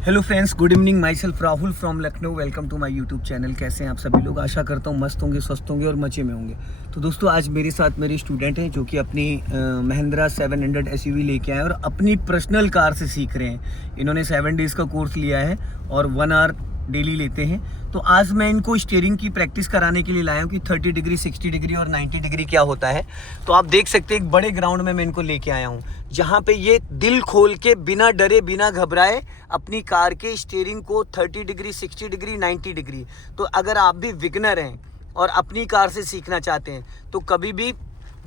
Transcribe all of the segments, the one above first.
Hello friends, good evening. Myself Rahul from Lucknow. Welcome to my YouTube channel. कैसे हैं आप सभी लोग? आशा करता हूँ मस्त होंगे, स्वस्थ होंगे और मजे में होंगे। तो दोस्तों, आज मेरे साथ मेरे स्टूडेंट हैं जो कि अपनी महिंद्रा 700 SUV लेके आए और अपनी पर्सनल कार से सीख रहे हैं। इन्होंने 7 डेज़ का कोर्स लिया है और 1 आवर डेली लेते हैं। तो आज मैं इनको स्टीयरिंग की प्रैक्टिस कराने के लिए लाया हूँ कि 30 डिग्री, 60 डिग्री और 90 डिग्री क्या होता है। तो आप देख सकते हैं एक बड़े ग्राउंड में मैं इनको लेके आया हूँ, जहाँ पे ये दिल खोल के बिना डरे बिना घबराए अपनी कार के स्टीयरिंग को 30 डिग्री, 60 डिग्री, 90 डिग्री। तो अगर आप भी बिगनर हैं और अपनी कार से सीखना चाहते हैं तो कभी भी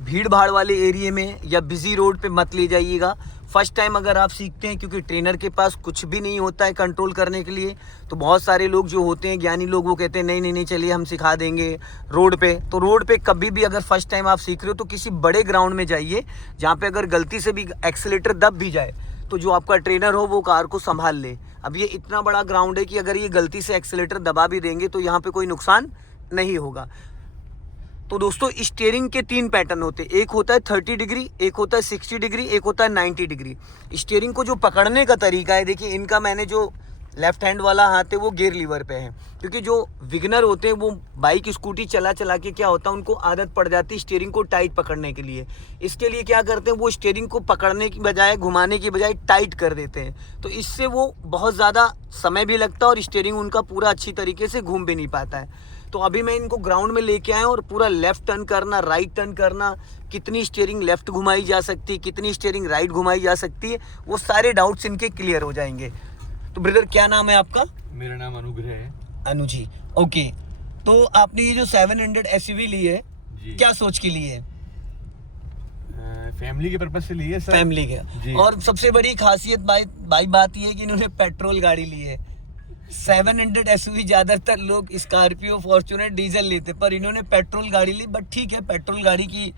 भीड़ भाड़ वाले एरिया में या बिजी रोड पे मत ले जाइएगा। फर्स्ट टाइम अगर आप सीखते हैं, क्योंकि ट्रेनर के पास कुछ भी नहीं होता है कंट्रोल करने के लिए, तो बहुत सारे लोग जो होते हैं ज्ञानी लोग, वो कहते हैं नहीं नहीं नहीं चलिए हम सिखा देंगे रोड पे। तो रोड पे कभी भी अगर फर्स्ट टाइम आप सीख रहे हो तो किसी बड़े ग्राउंड में जाइए, जहाँ पे अगर गलती से भी एक्सीलेटर दब भी जाए तो जो आपका ट्रेनर हो वो कार को संभाल ले। अब ये इतना बड़ा ग्राउंड है कि अगर ये गलती से एक्सीलेटर दबा भी देंगे तो यहाँ पे कोई नुकसान नहीं होगा। तो दोस्तों, स्टीयरिंग के 3 पैटर्न होते हैं। एक होता है 30 डिग्री, एक होता है 60 डिग्री, एक होता है 90 डिग्री। स्टीयरिंग को जो पकड़ने का तरीका है, देखिए इनका मैंने जो लेफ्ट हैंड वाला हाथ है वो गियर लीवर पे है, क्योंकि जो विगनर होते हैं वो बाइक स्कूटी चला चला के क्या होता है, उनको आदत पड़ जाती है स्टीयरिंग को टाइट पकड़ने के लिए। इसके लिए क्या करते हैं, वो स्टीयरिंग को पकड़ने की बजाय, घुमाने की बजाय टाइट कर देते हैं। तो इससे वो बहुत ज़्यादा समय भी लगता है और स्टीयरिंग उनका पूरा अच्छी तरीके से घूम भी नहीं पाता है। तो अभी मैं इनको ग्राउंड में लेके आया और पूरा लेफ्ट टर्न करना, राइट टर्न करना, कितनी स्टीयरिंग लेफ्ट घुमाई जा सकती है, कितनी स्टीयरिंग राइट घुमाई जा सकती है, वो सारे डाउट्स इनके क्लियर हो जाएंगे। तो ब्रदर, क्या नाम है आपका? मेरा नाम अनुग्रह है। अनु जी, ओके। तो आपने ये जो 700 SUV ली है, क्या सोच के लिए है? फैमिली के पर्पज से ली है सर। फैमिली के। और सबसे बड़ी खासियत भाई बात ये है कि इन्होंने पेट्रोल गाड़ी ली है। 700 SUV ज्यादातर लोग स्कॉर्पियो, फॉर्च्यूनर डीजल लेते, पर इन्होंने पेट्रोल गाड़ी ली। बट ठीक है, पेट्रोल गाड़ी की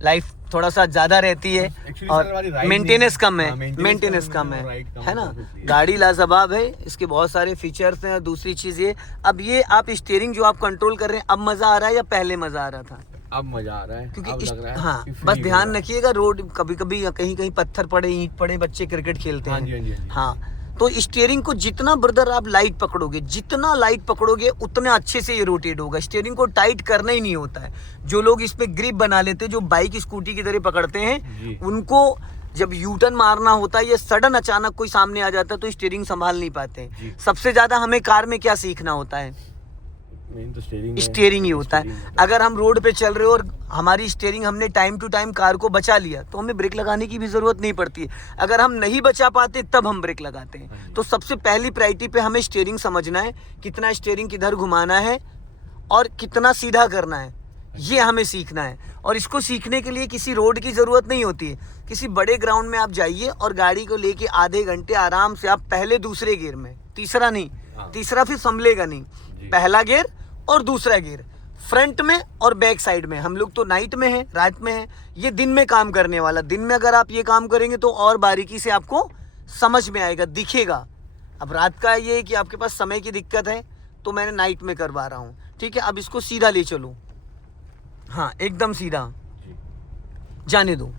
लाइफ थोड़ा सा ज्यादा रहती है और मेंटेनेंस कम है, मेंटेनेंस कम है ना। गाड़ी लाजवाब है, इसके बहुत सारे फीचर्स हैं। और दूसरी चीज ये, अब ये आप स्टीयरिंग जो आप कंट्रोल कर रहे हैं, अब मजा आ रहा है या पहले मजा आ रहा था? अब मजा आ रहा है, क्योंकि अब लग रहा है। हाँ, बस ध्यान रखिएगा, रोड कभी कभी कहीं कहीं पत्थर पड़े, ईंट पड़े, बच्चे क्रिकेट खेलते हैं। हाँ, तो स्टीयरिंग को जितना ब्रदर आप लाइट पकड़ोगे, जितना लाइट पकड़ोगे उतना अच्छे से ये रोटेट होगा। स्टीयरिंग को टाइट करना ही नहीं होता है। जो लोग इस पे ग्रिप बना लेते हैं, जो बाइक स्कूटी की तरह पकड़ते हैं, उनको जब यू टर्न मारना होता है या सडन अचानक कोई सामने आ जाता है तो स्टीयरिंग संभाल नहीं पाते। सबसे ज्यादा हमें कार में क्या सीखना होता है? मेन तो स्टीयरिंग ही होता है। अगर हम रोड पे चल रहे हो और हमारी स्टीयरिंग, हमने टाइम टू टाइम कार को बचा लिया तो हमें ब्रेक लगाने की भी जरूरत नहीं पड़ती है। अगर हम नहीं बचा पाते तब हम ब्रेक लगाते हैं। तो सबसे पहली प्रायोरिटी पे हमें स्टीयरिंग समझना है, कितना स्टीयरिंग किधर घुमाना है और कितना सीधा करना है, ये हमें सीखना है। और इसको सीखने के लिए किसी रोड की जरूरत नहीं होती है। किसी बड़े ग्राउंड में आप जाइए और गाड़ी को लेके आधे घंटे आराम से आप पहले दूसरे गियर में, तीसरा नहीं, तीसरा फिर संभलेगा नहीं, पहला गियर और दूसरा गियर, फ्रंट में और बैक साइड में। हम लोग तो नाइट में हैं, रात में हैं, ये दिन में काम करने वाला। दिन में अगर आप ये काम करेंगे तो और बारीकी से आपको समझ में आएगा, दिखेगा। अब रात का ये है कि आपके पास समय की दिक्कत है तो मैंने नाइट में करवा रहा हूँ, ठीक है। अब इसको सीधा ले चलो, हाँ एकदम सीधा, जाने दो।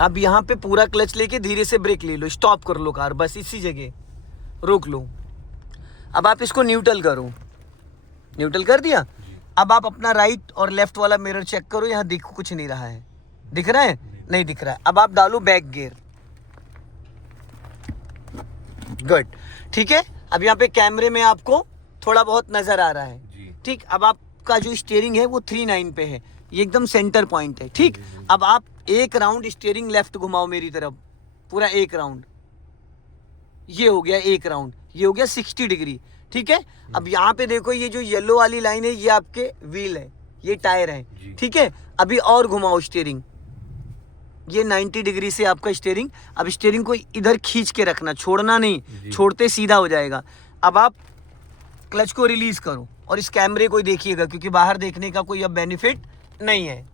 अब यहाँ पे पूरा क्लच लेके धीरे से ब्रेक ले लो, स्टॉप कर लो कार, बस इसी जगह रोक लो। अब आप इसको न्यूट्रल करो, न्यूट्रल कर दिया। अब आप अपना राइट और लेफ्ट वाला मिरर चेक करो, यहाँ दिख कुछ नहीं रहा है, दिख रहा है? नहीं दिख रहा है। अब आप डालो बैक गियर, गुड, ठीक है। अब यहाँ पे कैमरे में आपको थोड़ा बहुत नजर आ रहा है, ठीक। अब आपका जो स्टीयरिंग है वो 39 पे है, ये एकदम सेंटर पॉइंट है, ठीक। अब आप एक राउंड स्टीयरिंग लेफ्ट घुमाओ मेरी तरफ, पूरा एक राउंड, ये हो गया एक राउंड, ये हो गया 60 डिग्री, ठीक है। अब यहाँ पे देखो, ये जो येलो वाली लाइन है ये आपके व्हील है, ये टायर है, ठीक है। अभी और घुमाओ स्टीयरिंग, ये 90 डिग्री से आपका स्टीयरिंग। अब स्टीयरिंग को इधर खींच के रखना, छोड़ना नहीं, छोड़ते सीधा हो जाएगा। अब आप क्लच को रिलीज करो और इस कैमरे को देखिएगा, क्योंकि बाहर देखने का कोई अब बेनिफिट नहीं है।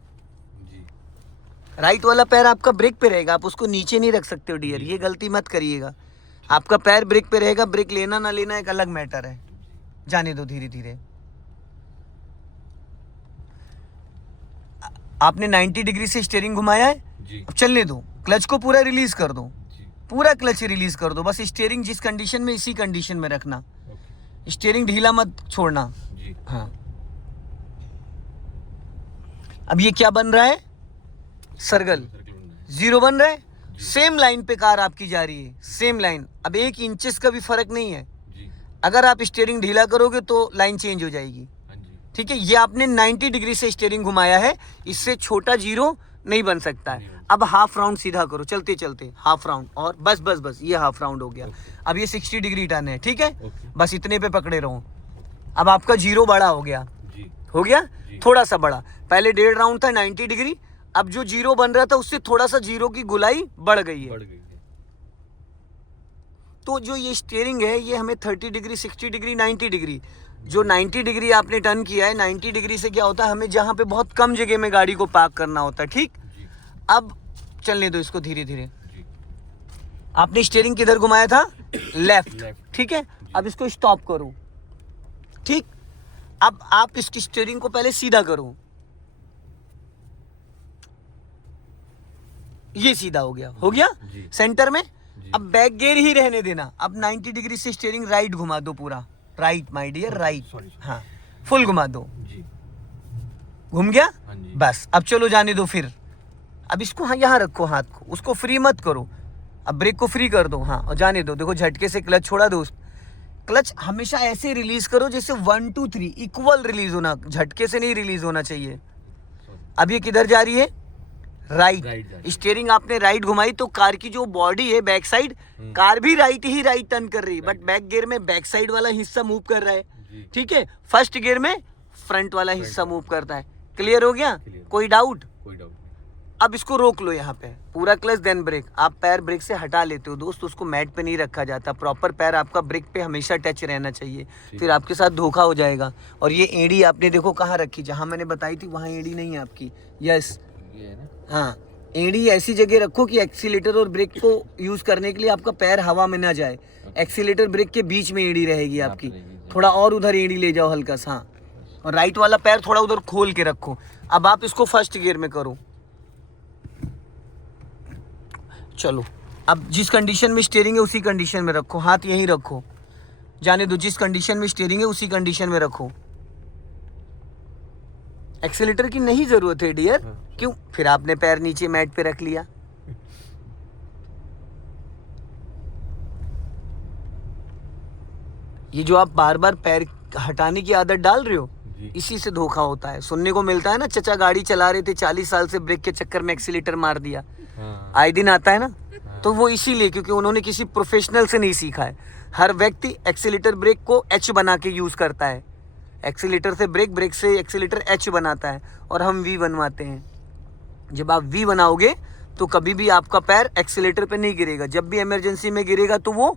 राइट वाला पैर आपका ब्रेक पे रहेगा, आप उसको नीचे नहीं रख सकते हो डियर, ये गलती मत करिएगा। आपका पैर ब्रेक पे रहेगा, ब्रेक लेना ना लेना एक अलग मैटर है। जाने दो धीरे धीरे। आपने 90 डिग्री से स्टीयरिंग घुमाया है, अब चलने दो। क्लच को पूरा रिलीज कर दो, जी पूरा क्लच रिलीज कर दो। बस स्टीयरिंग जिस कंडीशन में, इसी कंडीशन में रखना, ओके स्टीयरिंग ढीला मत छोड़ना। जी हाँ, अब ये क्या बन रहा है? सर्कल, सर्कल बन रहा है। 0 बन रहा है। सेम लाइन पे कार आपकी जा रही है, सेम लाइन। अब 1 इंचेस का भी फर्क नहीं है। जी अगर आप स्टीयरिंग ढीला करोगे तो लाइन चेंज हो जाएगी। हाँ जी ठीक है, ये आपने 90 डिग्री से स्टीयरिंग घुमाया है, इससे छोटा 0 नहीं बन सकता नहीं है। बन अब हाफ राउंड सीधा करो, चलते चलते हाफ राउंड, और बस बस बस, ये हाफ राउंड हो गया। अब ये 60 डिग्री टर्न है, ठीक है, ओके बस इतने पे पकड़े रहो। अब आपका 0 बड़ा हो गया, जी हो गया जी। थोड़ा सा बड़ा। पहले 1.5 राउंड था 90 डिग्री, अब जो 0 बन रहा था उससे थोड़ा सा 0 की गुलाई बढ़ गई है। बढ़ गई है। तो जो ये स्टीयरिंग है, ये हमें 30 डिग्री, 60 डिग्री, 90 डिग्री, जो 90 डिग्री आपने टर्न किया है, 90 डिग्री से क्या होता है, हमें जहाँ पे बहुत कम जगह में गाड़ी को पार्क करना होता है। ठीक, जी अब चलने दो इसको धीरे धीरे। जी आपने स्टीयरिंग किधर घुमाया था? Left, left. ठीक है। अब इसको स्टॉप करो, ठीक। अब आप इसकी स्टीयरिंग को पहले सीधा करो, ये सीधा हो गया, हो गया जी। सेंटर में। जी। अब बैक गियर ही रहने देना। अब 90 डिग्री से स्टीयरिंग राइट घुमा दो, पूरा right my dear, right. Sorry हाँ, फुल घुमा दो, जी घूम गया। हाँ जी बस अब चलो जाने दो फिर। अब इसको हाँ यहाँ रखो, हाथ को, उसको फ्री मत करो। अब ब्रेक को फ्री कर दो, हाँ, और जाने दो। देखो झटके से क्लच छोड़ा दोस्त। क्लच हमेशा ऐसे रिलीज करो जैसे 1 2 3 इक्वल रिलीज होना, झटके से नहीं रिलीज होना चाहिए। अब ये किधर जा रही है? राइट जा राइट। रही है। स्टीयरिंग आपने राइट घुमाई तो कार की जो बॉडी है बैक साइड, कार भी राइट ही राइट टर्न कर रही है, बट बैक गियर में बैक साइड वाला हिस्सा मूव कर रहा है। जी ठीक है, फर्स्ट गियर में फ्रंट वाला हिस्सा मूव करता है। क्लियर हो गया? Clear। कोई डाउट? कोई डाउट नहीं। अब इसको रोक लो यहाँ पे, पूरा क्लच देन ब्रेक। आप पैर ब्रेक से हटा लेते हो दोस्त, उसको मैट पे नहीं रखा जाता। प्रॉपर पैर आपका ब्रेक पे हमेशा टच रहना चाहिए, फिर आपके साथ धोखा हो जाएगा। और ये एड़ी आपने देखो कहाँ रखी, जहाँ मैंने बताई थी वहाँ एड़ी नहीं है आपकी। यस, ये है ना हाँ, एड़ी ऐसी जगह रखो कि एक्सीलेटर और ब्रेक को यूज करने के लिए आपका पैर हवा में ना जाए। एक्सीलेटर ब्रेक के बीच में एड़ी रहेगी आपकी। थोड़ा और उधर एड़ी ले जाओ हल्का सा, हाँ। और राइट वाला पैर थोड़ा उधर खोल के रखो। अब आप इसको फर्स्ट गियर में करो। चलो, अब जिस कंडीशन में स्टीयरिंग है उसी कंडीशन में रखो, हाथ यहीं रखो, जाने दो। जिस कंडीशन में स्टीयरिंग है उसी कंडीशन में रखो। एक्सीलेटर की नहीं जरूरत है डियर। हाँ। क्यों? फिर आपने पैर नीचे मैट पे रख लिया। ये जो आप बार बार पैर हटाने की आदत डाल रहे हो, जी इसी से धोखा होता है। सुनने को मिलता है ना, चचा गाड़ी चला रहे थे 40 साल से, ब्रेक के चक्कर में एक्सीलेटर मार दिया। हाँ आए दिन आता है ना। तो वो इसीलिए क्योंकि उन्होंने किसी प्रोफेशनल से नहीं सीखा है। हर व्यक्ति एक्सीलेटर ब्रेक को एच बना के यूज करता है। एक्सीलेटर से ब्रेक, ब्रेक से एक्सीलेटर एच बनाता है, और हम वी बनवाते हैं। जब आप वी बनाओगे तो कभी भी आपका पैर एक्सीलेटर पे नहीं गिरेगा। जब भी इमरजेंसी में गिरेगा तो वो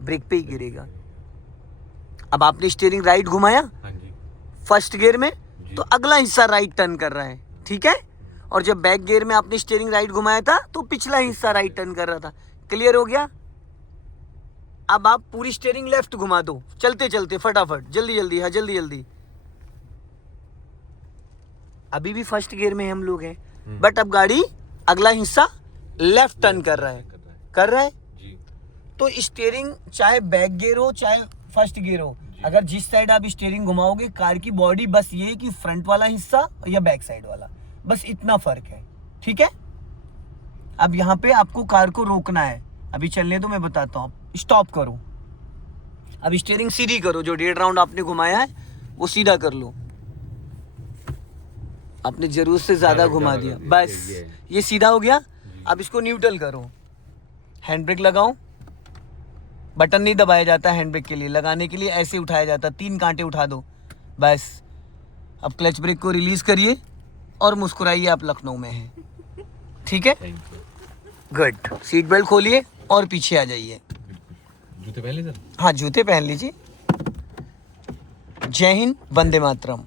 ब्रेक पे ही गिरेगा। अब आपने स्टीयरिंग राइट घुमाया हाँ जी फर्स्ट गियर में, जी। तो अगला हिस्सा राइट टर्न कर रहा है, ठीक है। और जब बैक गियर में आपने स्टीयरिंग राइट घुमाया था तो पिछला हिस्सा राइट टर्न कर रहा था। क्लियर हो गया? अब आप पूरी स्टीयरिंग लेफ्ट घुमा दो, चलते चलते फटाफट, जल्दी जल्दी, हाँ जल्दी जल्दी। अभी भी फर्स्ट गियर में हम लोग हैं, बट अब गाड़ी अगला हिस्सा लेफ्ट टर्न कर रहा है, कर रहा है। जी तो स्टीयरिंग चाहे बैक गियर हो चाहे फर्स्ट गियर हो, अगर जिस साइड आप स्टीयरिंग घुमाओगे, कार की बॉडी बस ये कि फ्रंट वाला हिस्सा या बैक साइड वाला, बस इतना फर्क है, ठीक है। अब यहाँ पे आपको कार को रोकना है। अभी चलने दो, मैं बताता हूँ। स्टॉप करो। अब स्टीयरिंग सीधी करो, जो 1.5 राउंड आपने घुमाया है वो सीधा कर लो। आपने जरूरत से ज्यादा घुमा दिया, बस ये सीधा हो गया। अब इसको न्यूट्रल करो, हैंड ब्रेक लगाओ। बटन नहीं दबाया जाता हैंड ब्रेक के लिए, लगाने के लिए ऐसे उठाया जाता, 3 कांटे उठा दो बस। अब क्लच ब्रेक को रिलीज करिए और मुस्कुराइए, आप लखनऊ में हैं, ठीक है। Thank you. Good. Seat belt खोलिए और पीछे आ जाइए। जूते पहन ले सर। हाँ, जूते पहन लीजिए। जय हिंद, वंदे मातरम।